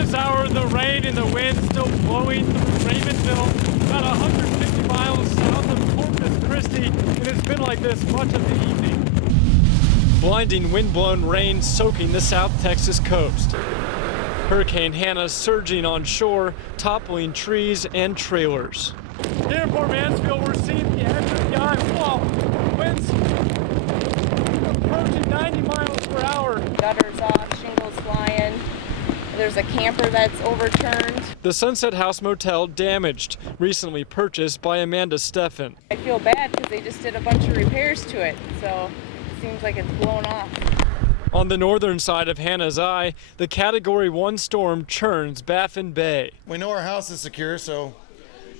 this hour, the rain and the wind still blowing through Raymondville, about 150 miles south of Corpus Christi. It has been like this much of the evening. Blinding wind-blown rain soaking the South Texas coast. Hurricane Hannah surging on shore, toppling trees and trailers. Here in Port Mansfield, we're seeing the edge of the eye. Whoa! Winds approaching 90 miles per hour. Gutters off, shingles flying. There's a camper that's overturned. The Sunset House Motel damaged, recently purchased by Amanda Steffen. I feel bad because they just did a bunch of repairs to it, so it seems like it's blown off. On the northern side of Hannah's Eye, the Category 1 storm churns Baffin Bay. We know our house is secure, so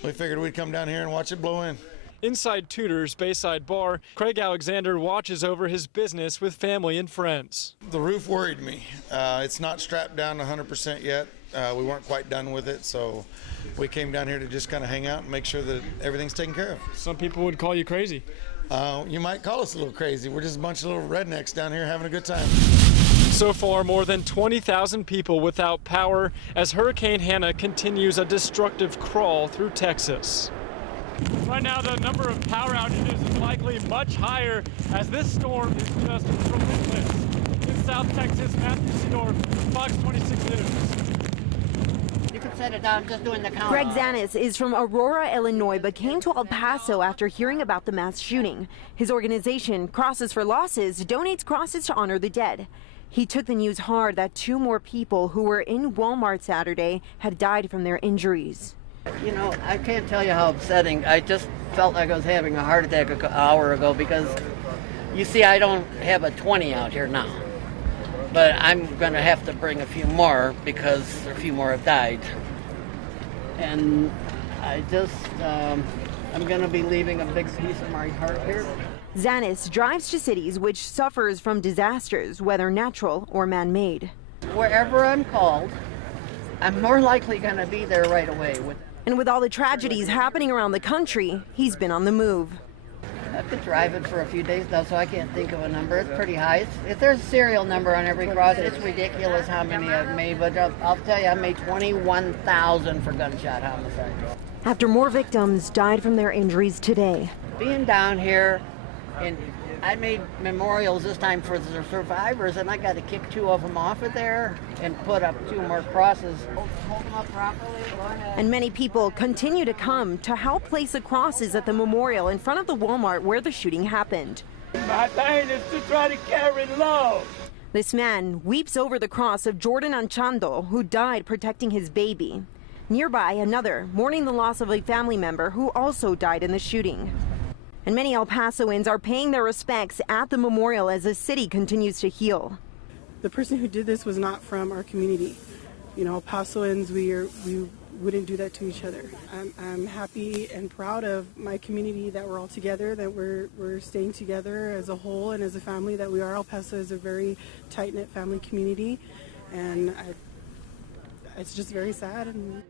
we figured we'd come down here and watch it blow in. Inside Tudor's Bayside Bar, Craig Alexander watches over his business with family and friends. The roof worried me. It's not strapped down 100% yet. We weren't quite done with it, so we came down here to just kind of hang out and make sure that everything's taken care of. Some people would call you crazy. You might call us a little crazy. We're just a bunch of little rednecks down here having a good time. So far, more than 20,000 people without power as Hurricane Hannah continues a destructive crawl through Texas. Right now, the number of power outages is likely much higher as this storm is just relentless. In South Texas, Matthew Sidor, Fox 26 News. You can set it down, just doing the count. Greg Zanis is from Aurora, Illinois, but came to El Paso after hearing about the mass shooting. His organization, Crosses for Losses, donates crosses to honor the dead. He took the news hard that 2 more people who were in Walmart Saturday had died from their injuries. You know, I can't tell you how upsetting. I just felt like I was having a heart attack an hour ago because, you see, I don't have a 20 out here now. But I'm going to have to bring a few more because a few more have died. And I just, I'm going to be leaving a big piece of my heart here. Zanis drives to cities which suffers from disasters, whether natural or man-made. Wherever I'm called, I'm more likely going to be there right away. And with all the tragedies happening around the country, he's been on the move. I've been driving for a few days now, so I can't think of a number. It's pretty high. If there's a serial number on every cross, it's ridiculous how many I've made. But I'll tell you, I made 21,000 for gunshot homicide. After more victims died from their injuries today. Being down here, and I made memorials this time for the survivors, and I got to kick 2 of them off of there and put up 2 more crosses. Hold them up properly. Go ahead. And many people continue to come to help place the crosses at the memorial in front of the Walmart where the shooting happened. My thing is to try to carry love. This man weeps over the cross of Jordan Anchando, who died protecting his baby. Nearby, another mourning the loss of a family member who also died in the shooting. And many El Pasoans are paying their respects at the memorial as the city continues to heal. The person who did this was not from our community. You know, El Pasoans, we wouldn't do that to each other. I'm happy and proud of my community that we're all together, that we're staying together as a whole and as a family, that we are. El Paso is a very tight-knit family community, and it's just very sad. And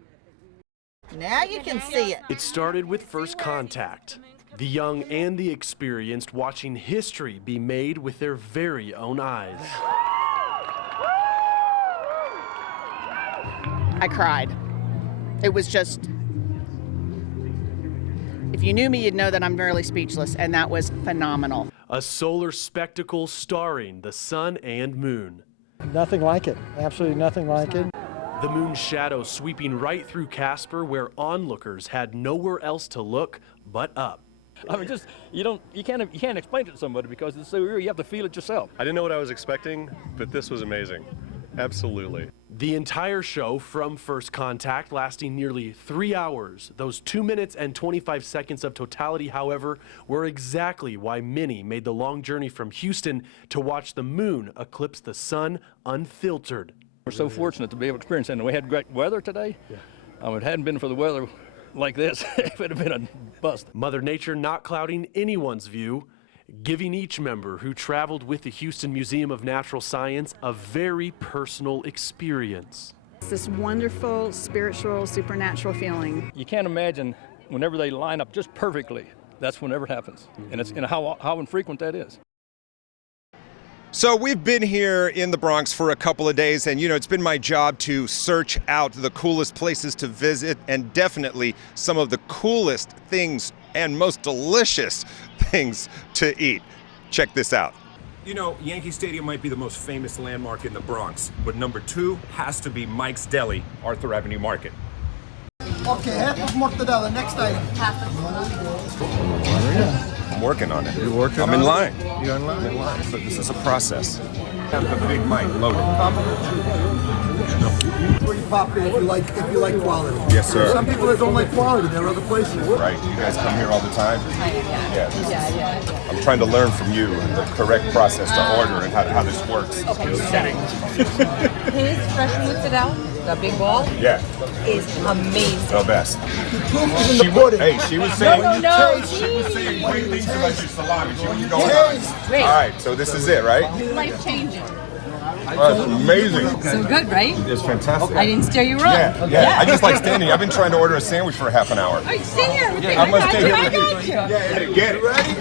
Now you can see it. It started with first contact. The young and the experienced watching history be made with their very own eyes. I cried. It was just, if you knew me, you'd know that I'm nearly speechless, and that was phenomenal. A solar spectacle starring the sun and moon. Nothing like it, absolutely nothing like it. The moon's shadow sweeping right through Casper where onlookers had nowhere else to look but up. I mean, just you can't explain it to somebody because it's so real. You have to feel it yourself. I didn't know what I was expecting, but this was amazing. Absolutely. The entire show from first contact lasting nearly 3 hours. Those 2 minutes and 25 seconds of totality, however, were exactly why many made the long journey from Houston to watch the moon eclipse the sun unfiltered. We're so fortunate to be able to experience it. And we had great weather today. Yeah. If it hadn't been for the weather like this, it would have been a bust. Mother Nature not clouding anyone's view, giving each member who traveled with the Houston Museum of Natural Science a very personal experience. It's this wonderful, spiritual, supernatural feeling. You can't imagine whenever they line up just perfectly, that's whenever it happens. And it's how infrequent that is. So we've been here in the Bronx for a couple of days, and it's been my job to search out the coolest places to visit and definitely some of the coolest things and most delicious things to eat. Check this out. Yankee Stadium might be the most famous landmark in the Bronx, but number 2 has to be Mike's Deli, Arthur Avenue Market. Okay, half of mortadella. Next item. I'm working on it. You're working I'm on in it? line. You're in line? I'm in line. So this is a process. Have the Big Mike loaded. Pretty popular if you like quality. Yes, sir. Some people that don't like quality, there are other places. Right. You guys come here all the time? Yeah. I'm trying to learn from you the correct process to order and how this works. Okay, so his fresh mozzarella, the big ball, is amazing. The best. The proof is in the pudding. She was saying She was saying great things about your salami. She was you going on. taste. All right, so this is it, right? Life changing. That's amazing. So good, right? It's fantastic. I didn't steer you wrong. Yeah. I just like standing. I've been trying to order a sandwich for half an hour. All right, stay here. Okay, I'm gonna I stay here got with you. you. I got you. Get it. Ready?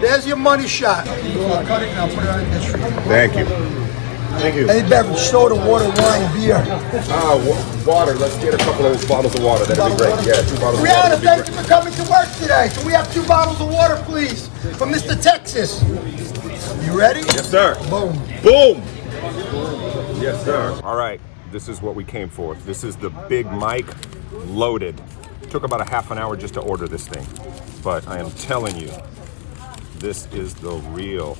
There's your money shot. Cut it now. Put it on this. Thank you. Thank you. Any beverage, soda, water, wine, beer. Water. Let's get a couple of bottles of water. That'd be great. Yeah, 2 bottles of water. Brianna, thank you for coming to work today. Can we have 2 bottles of water, please? From Mr. Texas. You ready? Yes, sir. Boom. Boom. Yes, sir. All right. This is what we came for. This is the Big Mike loaded. Took about a half an hour just to order this thing. But I am telling you, this is the real,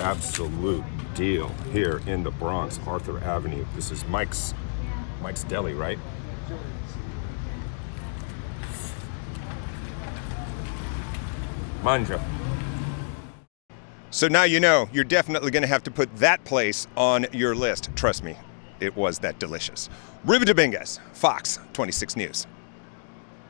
absolute deal here in the Bronx, Arthur Avenue. This is Mike's Deli, right? Manja. So now you're definitely going to have to put that place on your list. Trust me, it was that delicious. Ruben Dominguez, Fox 26 News.